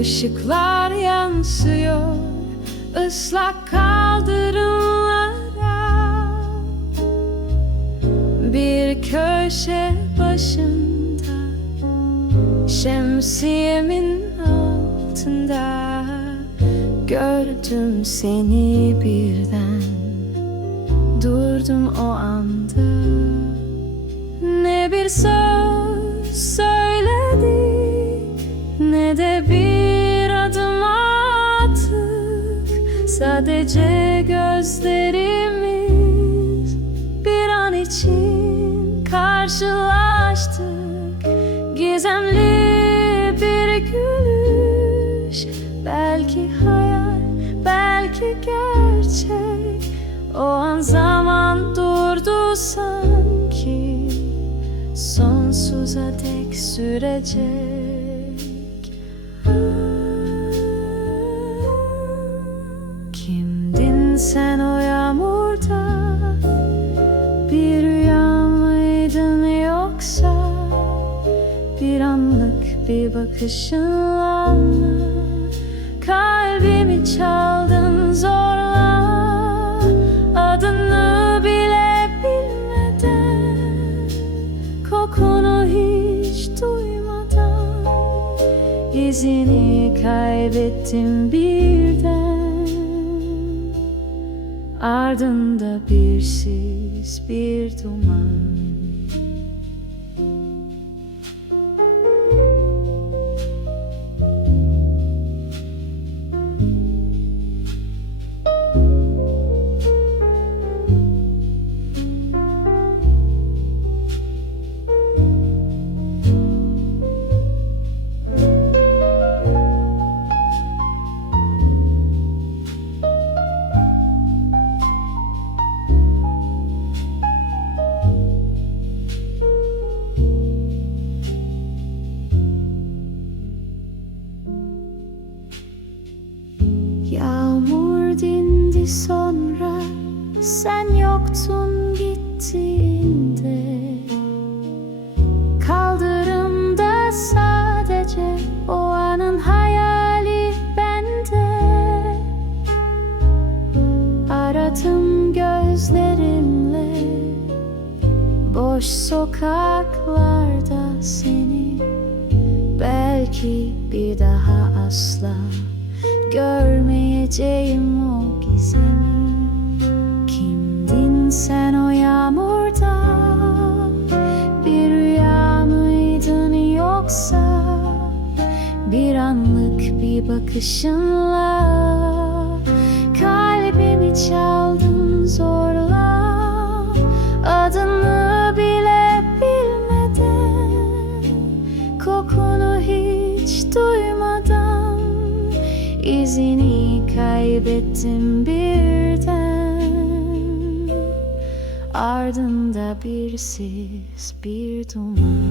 Işıklar yansıyor ıslak kaldırımlara. Bir köşe başında Şemsiyemin altında Gördüm seni birden Sadece gözlerimiz Bir an için karşılaştık. Gizemli bir gülüş Belki hayal, belki gerçek. O an zaman durdu sanki Sonsuza dek sürecek sen o yağmurda Bir rüya mıydın yoksa Bir anlık bir bakışınla Kalbimi çaldın zorla Adını bile bilmeden Kokunu hiç duymadan İzini kaybettim birden Ardında bir sis bir duman sonra sen yoktun gittiğinde. Kaldırımda sadece o anın hayali bende. Aradım gözlerimle boş sokaklarda seni. Belki bir daha asla Görmeyeceğim o gizemi. Kimdin sen o yağmurda? Bir rüya mıydın yoksa? Bir anlık bir bakışınla. Kalbimi çaldın izini kaybettim birden. Ardında bir sis bir duman.